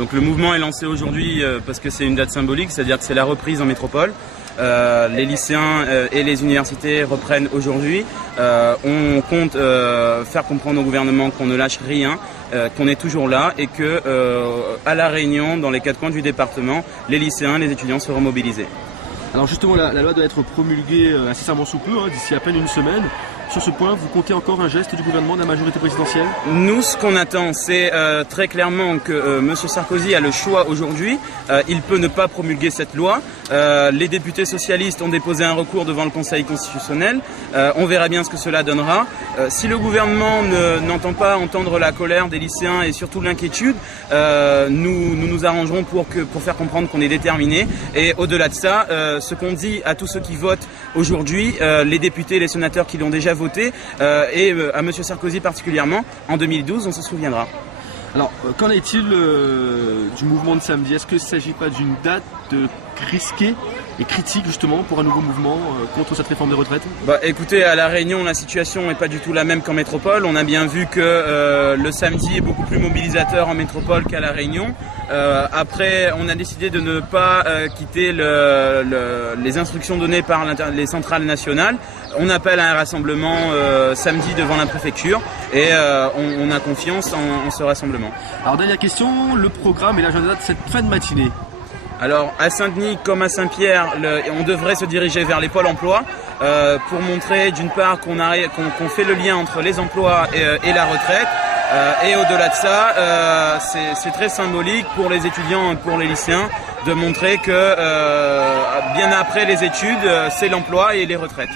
Donc le mouvement est lancé aujourd'hui parce que c'est une date symbolique, c'est-à-dire que c'est la reprise en métropole. Les lycéens et les universités reprennent aujourd'hui. On compte faire comprendre au gouvernement qu'on ne lâche rien, qu'on est toujours là et que à La Réunion, dans les 4 coins du département, les lycéens, les étudiants seront mobilisés. Alors justement, la loi doit être promulguée incessamment sous peu, d'ici à peine une semaine. Sur ce point, vous comptez encore un geste du gouvernement, de la majorité présidentielle? Nous, ce qu'on attend, c'est très clairement que M. Sarkozy a le choix aujourd'hui. Il peut ne pas promulguer cette loi. Les députés socialistes ont déposé un recours devant le Conseil constitutionnel. On verra bien ce que cela donnera. Si le gouvernement n'entend pas entendre la colère des lycéens et surtout l'inquiétude, nous nous arrangerons pour faire comprendre qu'on est déterminés. Et au-delà de ça, ce qu'on dit à tous ceux qui votent aujourd'hui, les députés et les sénateurs qui l'ont déjà voté, et à M. Sarkozy particulièrement, en 2012, on se souviendra. Alors, qu'en est-il du mouvement de samedi? Est-ce qu'il ne s'agit pas d'une date risquée et critique justement pour un nouveau mouvement contre cette réforme des retraites? Écoutez, à La Réunion, la situation n'est pas du tout la même qu'en métropole. On a bien vu que le samedi est beaucoup plus mobilisateur en métropole qu'à La Réunion. Après, on a décidé de ne pas quitter les instructions données par les centrales nationales. On appelle à un rassemblement samedi devant la préfecture et on a confiance en ce rassemblement. Alors, dernière question, le programme et l'agenda de cette fin de matinée? Alors, à Saint-Denis comme à Saint-Pierre, on devrait se diriger vers les pôles emploi pour montrer d'une part qu'on fait le lien entre les emplois et la retraite. Et au-delà de ça, c'est très symbolique pour les étudiants et pour les lycéens de montrer que bien après les études, c'est l'emploi et les retraites.